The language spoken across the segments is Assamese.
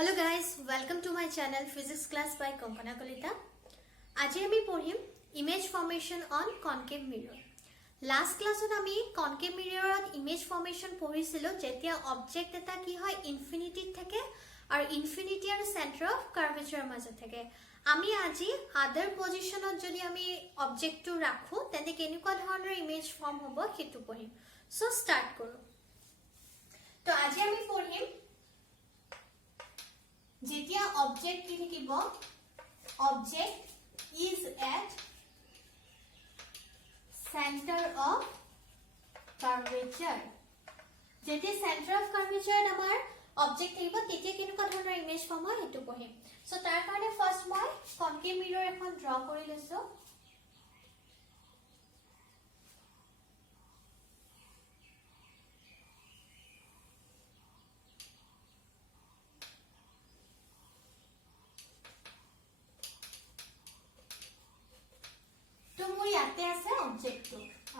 Hello guys, welcome to my channel Physics Class by Konkona Kolita. Aji ami porhim image formation on concave mirror. Last class on ami concave mirror on image formation porhisilo jetia object eta ki hoy infinity theke ar infinity ar center of curvature majo theke. Ami aji other position on jodi ami object to rakhu tene kenikwa dhoroner image form hobo hetu porhim. So start koru. To aji ami porhim যেতিয়া object কি থাকিব object is at center of curvature যেতিয়া center of curvature আমাৰ object থাকিব তেতিয়া কেনেকুৱা ধৰণৰ ইমেজ ফৰ্ম হয় হেতু পঢ়িম সো তাৰ কাৰণে ফাৰ্স্ট মই কনকেভ মিৰৰ এখন ড্ৰ কৰি লৈছো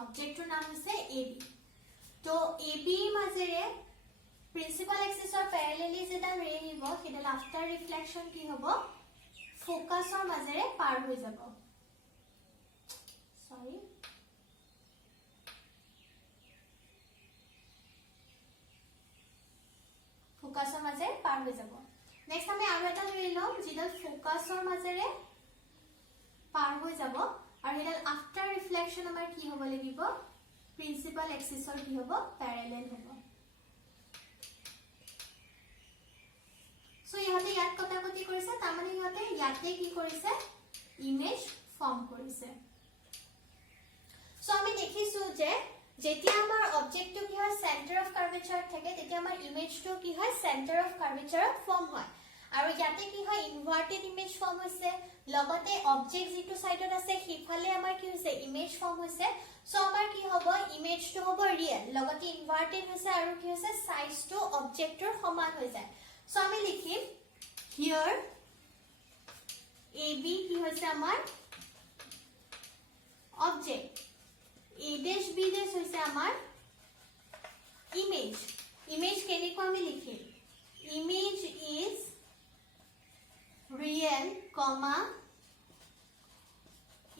object to नाम है AB तो AB মাজেৰে principal axis or parallelly যেটা ray আহিব সেটা after reflection কি হ'ব ফোকাসৰ মাজেৰে পাৰ হৈ যাব সৰি ফোকাসৰ মাজেৰে পাৰ হৈ যাব নেক্সট আমি আৰু এটা লৈ লম যেটা ফোকাসৰ মাজেৰে পাৰ হৈ যাব और हेडल आफ्टर रिफ्लेक्शन আমাৰ কি হ'ব লাগিব প্ৰিন্সিপাল এক্সিসৰ কি হ'ব প্যাৰালেল হ'ব সো ইহতে ইয়াত কটাকটি কৰিছে তাৰ মানে ইহতে ইয়াতে কি কৰিছে ইমেজ ফৰ্ম কৰিছে সো আমি দেখিছো যে যেতিয়া আমাৰ অবজেক্টটো কি হয় সেন্টাৰ অফ কাৰ্ভেচাৰ থাকে তেতিয়া আমাৰ ইমেজটো কি হয় সেন্টাৰ অফ কাৰ্ভেচাৰত ফৰ্ম হয় আৰু ইয়াতে কি হয় ইনভাৰ্টেড ইমেজ ফৰ্ম হৈছে লগতে অবজেক্ট যেটো সাইডত আছে হিফালে আমাৰ কি হৈছে ইমেজ ফৰ্ম হৈছে সো আমাৰ কি হ'ব ইমেজটো হ'ব ৰিয়েল লগতে ইনভাৰ্টেড হৈছে আৰু কি হৈছে সাইজটো অবজেক্টৰ সমান হৈ যায় সো আমি লিখিম হিয়াৰ AB কি হৈছে আমাৰ object A dash B dash হৈছে আমাৰ ইমেজ কেনেকৈ আমি লিখিম image is real comma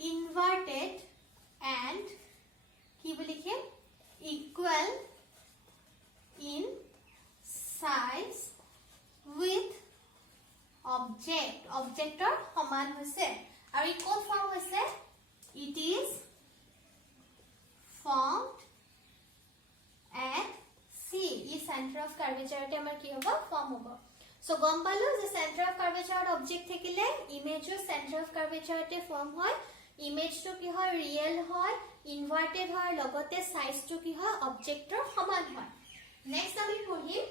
inverted and কি লিখে equal in size with objector সমান হৈছে আৰু ই কোড ফৰ্ম হৈছে it is formed at C E center of curvature তে আমাৰ কি হ'ব ফৰ্ম হ'ব So গম পালো যে সেন্টাৰ অফ কাৰ্ভেচাৰ অবজেক্ট থাকিলে ইমেজৰ সেন্টাৰ অফ কাৰ্ভেচাৰতে ফৰ্ম হয় ইমেজটো কি হয় ৰিয়েল হয় ইনভাৰ্টেড হয় লগতে সাইজটো কি হয় অবজেক্টৰ সমান হয় নেক্সট আমি পঢ়িম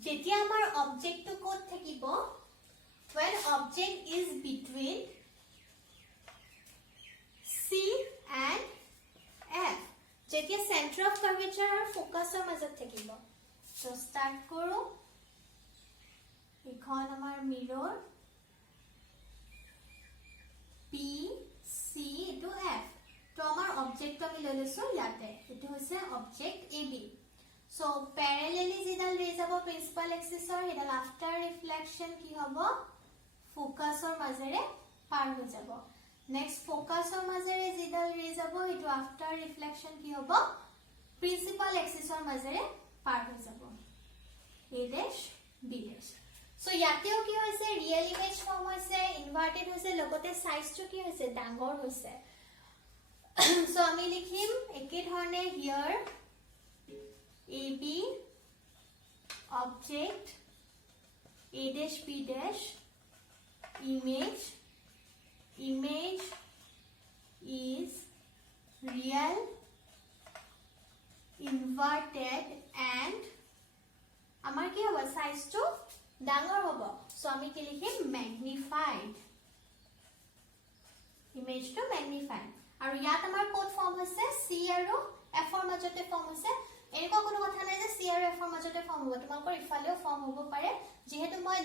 যেতিয়া আমাৰ অবজেক্টটো কোড থাকিব when object is between C and F যেতিয়া সেন্টার অফ কার্ভেচার আর ফোকাসৰ মাজত থাকিব সো স্টাৰ্ট কৰো এখন আমাৰ মিৰৰ P C to F তো আমাৰ অবজেক্ট আমি লৈ লৈছো ইয়াতে এটো হৈছে অবজেক্ট AB সো প্যাৰালেলি যেডাল ৰে যাব প্ৰিন্সিপাল এক্সিসৰ হেডাল আফটাৰ ৰিফ্লেকশন কি হ'ব ফোকাসৰ মাজেৰে পাৰ হৈ যাব Next focus or mazere zidal ray jabo etu after reflection ki hobo principal axis or mazere par ho jabo A dash B dash so yateo ki hoise real image form hoise inverted hoise logote size to ki hoise dangor hoise so ami likhim eke dhorone here AB object A dash B dash image is real inverted and আমাৰ কি হ'ব সাইজটো ডাঙৰ হ'ব সো আমি কি লিখিম ম্যাগনিফাইড ইমেজটো ম্যাগনিফাইড আৰু ইয়াত আমাৰ কোড ফৰ্ম হৈছে C আৰু F ৰ মাজতে ফৰ্ম হৈছে এনেকুৱা কোনো কথা নাই যে C আৰু F ৰ মাজতে ফৰ্ম হ'ব তোমালোকৰ ইফালেও ফৰ্ম হ'ব পাৰে যেহেতু মই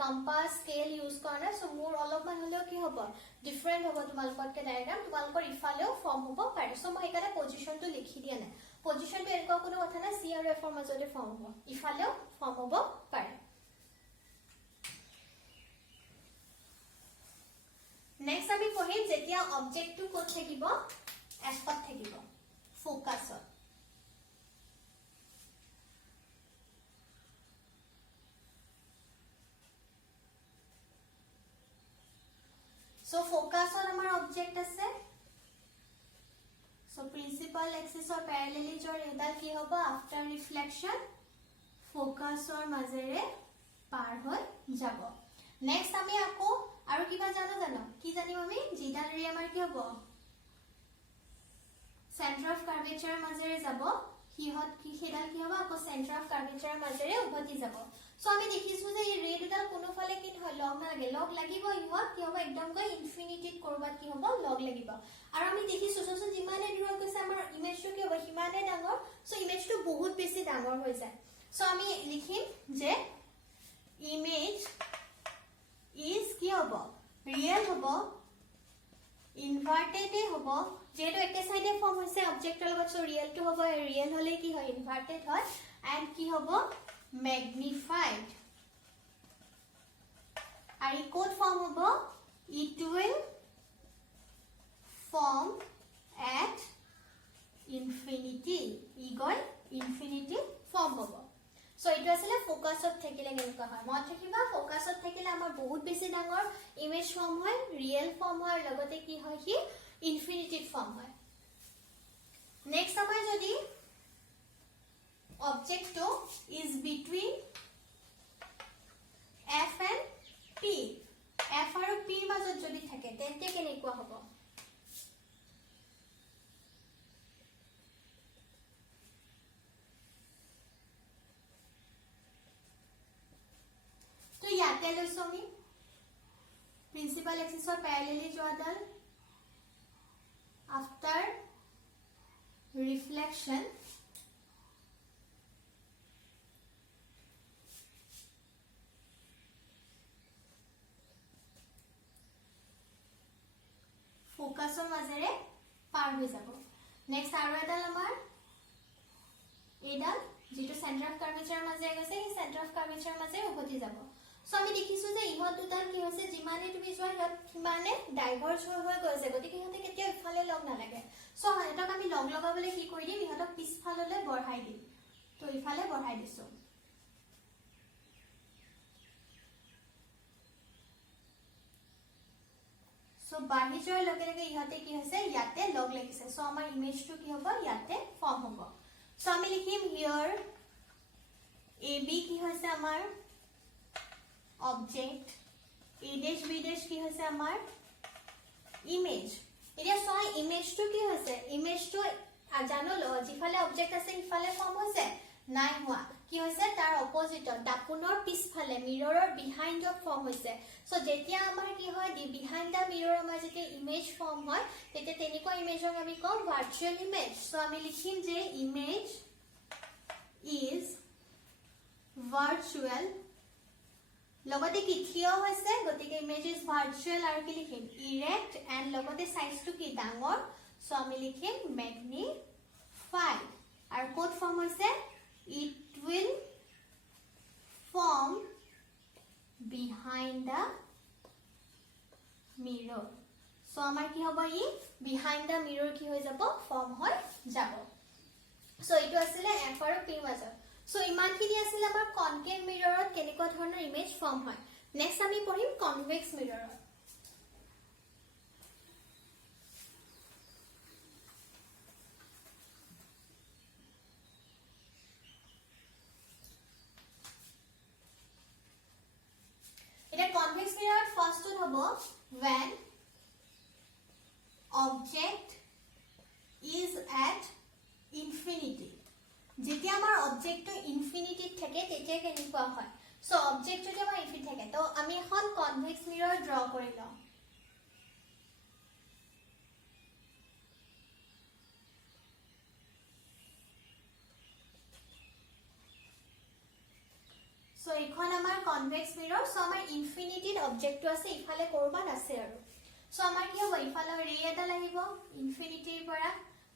কম্পাস স্কেল ইউজ কৰা নাই সো মোৰ অলপমান হলেও কি হ'ব ডিফাৰেন্ট হ'ব তোমালোকতকে ডায়াগ্ৰাম তোমালোকৰ ইফালেও ফৰ্ম হ'ব পাৰে সো মই একাটা পজিশনটো লিখি দিয়া নাই পজিশনটো এনেকুৱা কোনো কথা নাই সি আৰু এফৰ মাজতে ফৰ্ম হ'ব ইফালেও ফৰ্ম হ'ব পাৰে নেক্সট আমি পঢ়িম যেতিয়া অবজেক্টটো ক'ত থাকিব এফত থাকিব ফোকাসত So focus on our object আছে so principal axis or parallel jor edal ki hoba after reflection focus or মাজেৰে পাৰ হৈ যাব next আমি আকৌ আৰু কিবা জানো কি জানিম আমি জিডাল ৰে আমাৰ কি হ'ব center of curvature মাজেৰে যাব হিহত কি হেডাল কি হ'ব আকৌ center of curvature মাজেৰে উভতি যাব সো আমি দেখিছো যে এই ৰে দুডাল কোনোফালে কি হয় লগ নালাগে লগ লাগিব ইহত কি হ'ব একদম গৈ ইনফিনিটিত কৰবাত কি হ'ব লগ লাগিব আৰু আমি দেখিছো সো যিমানে দূৰ গৈছে আমাৰ ইমেজটো কি হ'ব হিমানে ডাঙৰ সো ইমেজটো বহুত বেছি ডাঙৰ হৈ যায় সো আমি লিখিম যে ইমেজ ইজ কি হ'ব ৰিয়েল হ'ব ইনভাৰ্টেড হ'ব যেটো একে সাইডে ফৰ্ম হৈছে অবজেক্টৰ লগত সো ৰিয়েল টু হ'ব ৰিয়েল হলে কি হয় ইনভাৰ্টেড হয় এন্ড কি হ'ব magnified and it could form hobo it will form at infinity equal infinity form hobo so it was a focus of thekile kenuka hoy mon thakiba focus of thekile amar bahut beshi dangor image form hoy real form hoy logote ki hoy ki infinity form hoy next amar jodi object is between f and p f আৰু p মাজত যদি থাকে তেন্তে কেনেকুৱা হ'ব তো ইয়াতে লৈছো আমি প্ৰিন্সিপাল এক্সিছৰ প্যাৰেলেলি যোৱাডাল after reflection ফোকাসৰ মাজেৰে পাৰ হৈ যাব নেক্সট আৰু এডাল আমাৰ এডাল যেটো সেন্টাৰ অফ কাৰ্ভেচাৰ মাজে গৈছে এই সেন্টাৰ অফ কাৰ্ভেচাৰ মাজে উভতি যাব সো আমি দেখিছো যে ইহত দুটাৰ কি হৈছে যিমানে তুমি যোৱা ইহত সিমানে ডাইভাৰ্জ হৈ গৈছে গতিকে ইহতে কেতিয়া ইফালে লগ নালাগে সো ইহতক আমি লগ লগাবলৈ কি কৰি দিম ইহতক পিছফাললৈ বঢ়াই দিম তো ইফালে বঢ়াই দিছো So বাহি যোৱাৰ লগে লগে ইহতে কি হৈছে ইয়াতে লগ লাগিছে সো আমাৰ ইমেজটো কি হ'ব ইয়াতে ফৰ্ম হ'ব সো আমি লিখিম হিয়াৰ ab কি হৈছে আমাৰ object a dash b dash কি হৈছে আমাৰ ইমেজ এতিয়া সো ইমেজটো কি হৈছে ইমেজটো জানো ল যিফালে অবজেক্ট আছে ইফালে ফৰ্ম হৈছে নাই হোৱা কি হৈছে তাৰ অপজিটত দাপুনৰ পিছফালে মিৰৰৰ বিহাইণ্ডত ফৰ্ম হৈছে সো যেতিয়া আমাৰ কি হয় দি বিহাইণ্ড দা মিৰৰ আমাৰ যেতিয়া ইমেজ ফৰ্ম হয় তেতিয়া তেনেকুৱা ইমেজক আমি কম ভাৰ্চুৱেল ইমেজ সো আমি লিখিম যে ইমেজ ইজ ভাৰ্চুৱেল লগতে কি থিয় হৈছে গতিকে ইমেজ ইজ ভাৰ্চুৱেল আৰু কি লিখিম ইৰেক্ট এন্ড লগতে সাইজটো কি ডাঙৰ সো আমি লিখিম ম্যাগনিফাইড আৰু কোড ফৰ্ম হৈছে it will form behind the mirror so amar ki hobo I behind the mirror ki hoy jabo form hoy jabo so etu asile f aru p major so iman khini asile amar concave mirror ot kenekwa dhoroner image form hoy next ami porhim convex mirror convex mirror first one hobo when object is at infinity যেতিয়া আমাৰ অবজেক্টটো ইনফিনিটিত থাকে তেতিয়া কেনেকুৱা হয় সো অবজেক্টটো যদি আমাৰ ইনফিনিটি থাকে তো আমি এখন কনভেক্স মিৰৰ ড্ৰ কৰি লওঁ সো এখন আমাৰ কনভেক্স মিৰৰ সো আমাৰ ইনফিনিটিত অবজেক্টটো আছে ইফালে কৰবাত আছে আৰু সো আমাৰ কি হ'ব ইফালে ৰে এটা লাগিব ইনফিনিটিৰ পৰা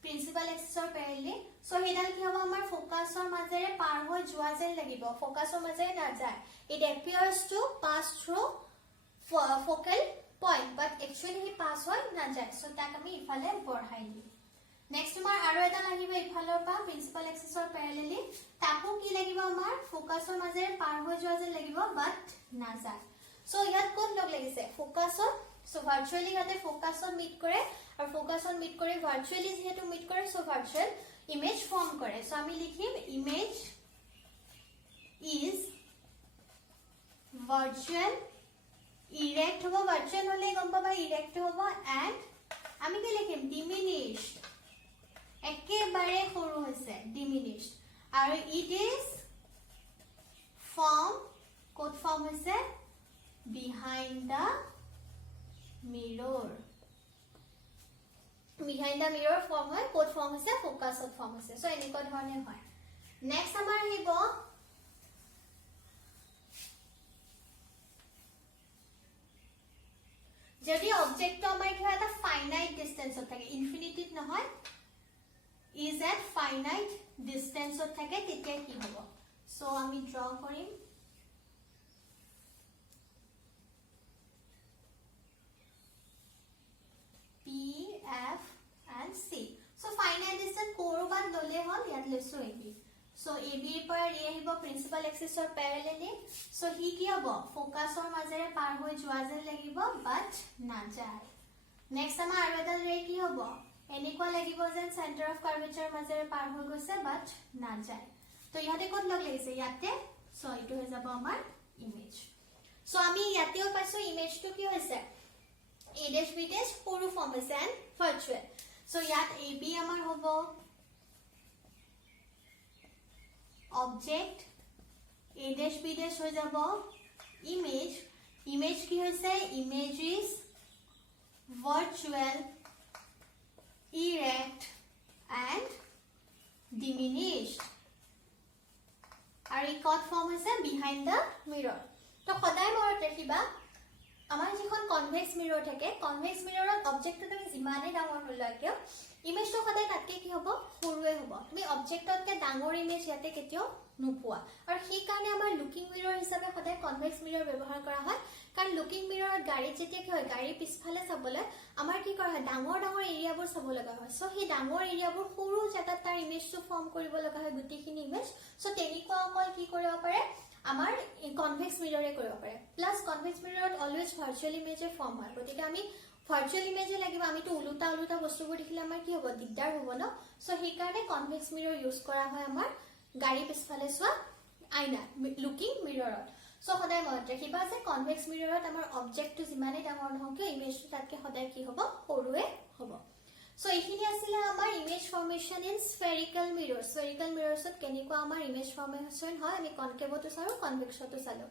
প্ৰিন্সিপাল এক্সিছৰ প্যাৰেলেলি সো হেডাল কি হ'ব আমাৰ ফোকাসৰ মাজেৰে পাৰ হৈ যোৱা যেন লাগিব ফোকাসৰ মাজেৰে না যায় it appears to pass through focal point but actually he pass হৈ না যায় সো তাক আমি ইফালে বঢ়াই দিম নেক্সট আমাৰ আৰু এটা লাগিব ইফালৰ পৰা প্ৰিন্সিপাল এক্সিছৰ প্যাৰেলেলি তাকো কি লাগিব আমাৰ ফোকাসৰ মাজেৰে পাৰ হৈ যোৱা যেন লাগিব বাট না যায় সো ইয়াত কোন লগ লাগিছে ফোকাসৰ সো ভাৰ্চুয়ালি ইয়াতে ফোকাসত মিট কৰে আৰু ফোকাসত মিট কৰি ভাৰ্চুয়ালি যেহেতু মিট কৰে সো ভাৰ্চুয়াল ইমেজ ফৰ্ম কৰে সো আমি লিখিম ইমেজ ইজ ভাৰ্চুয়াল ইৰেক্ট হ'ব ভাৰ্চুয়াল হলে গম পাবা ইৰেক্ট হ'ব এন্ড আমি কি লিখিম ডিমিনিশ্ড একেবাৰে সৰু হৈছে ডিমিনিশ্ড আৰু it is form code form হৈছে behind the mirror form হয় কোড ফৰ্ম হৈছে ফোকাসত ফৰ্ম হৈছে সো এনেকুৱা ধৰণে হয় নেক্সট আমাৰ আহিব যদি অবজেক্টটো আমাৰ কিবা এটা ফাইনাইট ডিসটেন্সত থাকে ইনফিনিটিত নহয় is at finite distance থাকে তেতিয়া কি হ'ব সো আমি ড্ৰ কৰিম P F and C so finite distance কৰবাত ললে হ'ল ইয়াত লৈছো AB so AB ৰ পৰা ৰে আহিব প্ৰিন্সিপাল এক্সিছৰ প্যাৰেলেলি so হি কি হ'ব ফোকাসৰ মাজেৰে পাৰ হৈ যোৱা যেন লাগিব বাট না যায় নেক্সট আমাৰ আৰু এটা ৰে কি হ'ব এনেকুৱা লাগিব যেন সেন্টাৰ অফ কাৰ্ভেচাৰ মাজেৰে পাৰ হৈ গৈছে বাট না যায় তো ইয়াতে কোন লগ লাগিছে ইয়াতে সো ইটো হৈ যাব আমাৰ ইমেজ সো আমি ইয়াতেও পাইছো ইমেজটো কি হৈছে a dash b dash সৰু ফৰ্ম হৈছে এন্ড ভাৰ্চুয়াল সো ইয়াত ab আমাৰ হ'ব object a dash b dash হৈ যাব ইমেজ কি হৈছে image is virtual erect and diminished আৰু কড ফৰ্ম হৈছে behind the mirror তো সদায় মনত ৰাখিবা আমাৰ যিখন কনভেক্স মিৰৰ থাকে কনভেক্স মিৰৰত অবজেক্টটো তুমি যিমানে ডাঙৰ হলয় কিয় ইমেজটো সদায় তাতকে কি হ'ব সৰুৱে হ'ব তুমি অবজেক্টতকে ডাঙৰ ইমেজ ইয়াতে কেতিয়াও নোপোৱা আৰু সেই কাৰণে আমাৰ লুকিং মিৰৰ হিচাপে সদায় কনভেক্স মিৰৰ ব্যৱহাৰ কৰা হয় কাৰণ লুকিং মিৰৰত গাড়ী যেতিয়া কি হয় গাড়ী পিছফালে চাবলৈ আমাৰ কি কৰা হয় ডাঙৰ ডাঙৰ এৰিয়াবোৰ চাব লগা হয় সো সেই ডাঙৰ এৰিয়াবোৰ সৰু জায়গাত তাৰ ইমেজটো ফৰ্ম কৰিব লগা হয় গুটিখিনি ইমেজ সো তেনেকুৱা অকল কি কৰিব পাৰে আমাৰ কনভেক্স মিৰৰে কৰিব পাৰে plus convex মিৰৰত always virtual ইমেজে form হয় গতিকে আমি ভাৰ্চুয়াল ইমেজে লাগিব আমিতো উলুটা বস্তুবোৰ দেখিলে আমাৰ কি হ'ব দিগদাৰ হ'ব ন সো সেই কাৰণে কনভেক্স মিৰৰ ইউজ কৰা হয় আমাৰ গাড়ী পিছফালে চোৱা আইনা লুকিং মিৰৰত সো সদায় মনত ৰাখিবা যে কনভেক্স মিৰৰত আমাৰ অবজেক্টটো যিমানে ডাঙৰ নহওক কিয় ইমেজটো তাতকে সদায় কি হ'ব সৰুৱে হ'ব সো এইখিনি আছিল আমাৰ ইমেজ ফৰ্মেশন ইন স্ফেৰিকেল মিৰৰ স্ফেৰিকেল মিৰৰছত কেনেকুৱা আমাৰ ইমেজ ফৰ্মেশন হয় আমি কনকেভটো চালো কনভেক্সটো চালো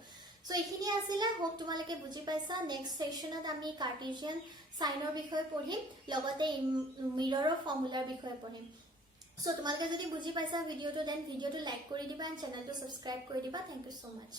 সো এইখিনি আছিল হোপ তোমালোকে বুজি পাইছা নেক্সট সেশনত আমি কাৰ্টেজিয়ান সাইনৰ বিষয়ে পঢ়িম লগতে মিৰৰৰ ফৰ্মুলাৰ বিষয়ে পঢ়িম সো তোমালোকে যদি বুজি পাইছা ভিডিওটো দেন ভিডিওটো লাইক কৰি দিবা এণ্ড চেনেলটো সাবস্ক্ৰাইব কৰি দিবা থ্যাংক ইউ সো মাচ